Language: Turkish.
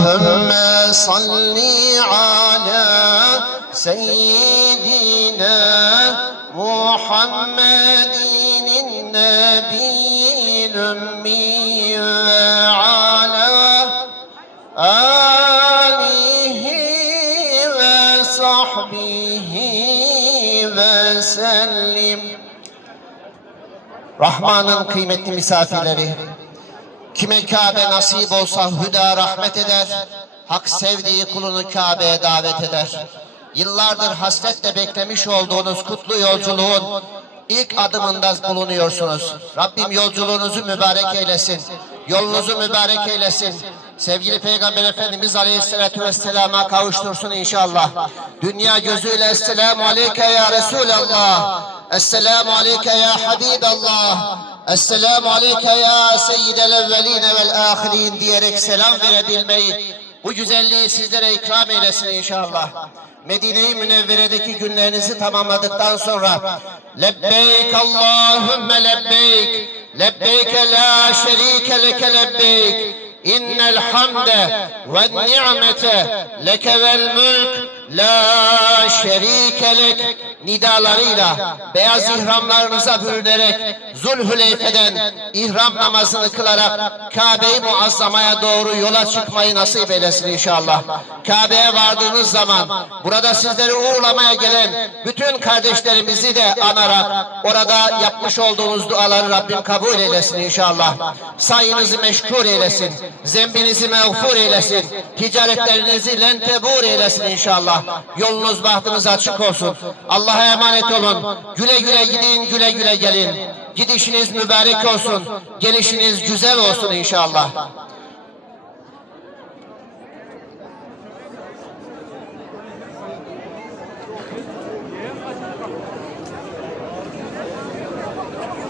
اللهم صل على سيدنا محمد النبي الأمي وعلى آله وصحبه وسلم. Rahman'ın kıymetli misafirleri, kime Kabe nasip olsa hüda rahmet eder, hak sevdiği kulunu Kabe'ye davet eder. Yıllardır hasretle beklemiş olduğunuz kutlu yolculuğun ilk adımında bulunuyorsunuz. Rabbim yolculuğunuzu mübarek eylesin, yolunuzu mübarek eylesin. Sevgili Peygamber Efendimiz Aleyhisselatü Vesselam'a kavuştursun inşallah. Dünya gözüyle Esselamu Aleyke ya Resulallah. Esselamu Aleyke ya Habiballah. Esselamu Aleyke ya Seyyidel Evveline vel Ahirin diyerek selam verebilmeyi, bu güzelliği sizlere ikram eylesin inşallah. Medine-i Münevvere'deki günlerinizi tamamladıktan sonra Lebbeyk Allahümme lebbeyk Lebbeyk la şerike leke lebbeyk İnnel hamde ve ni'mete leke vel mülk la şerike lek nidalarıyla beyaz ihramlarınıza bürünerek Zulhüleyfe'den ihram namazını kılarak Kabe-i Muazzama'ya doğru yola çıkmayı nasip eylesin inşallah. Kabe'ye vardığınız zaman burada sizleri uğurlamaya gelen bütün kardeşlerimizi de anarak orada yapmış olduğunuz duaları Rabbim kabul eylesin inşallah. Sayınızı meşgul eylesin. Zembinizi mağfur eylesin. Ticaretlerinizi lentebur eylesin inşallah. Yolunuz bahtınız açık olsun. Allah'a emanet olun. Güle güle gidin, güle güle gelin. Gidişiniz mübarek olsun. Gelişiniz güzel olsun inşallah.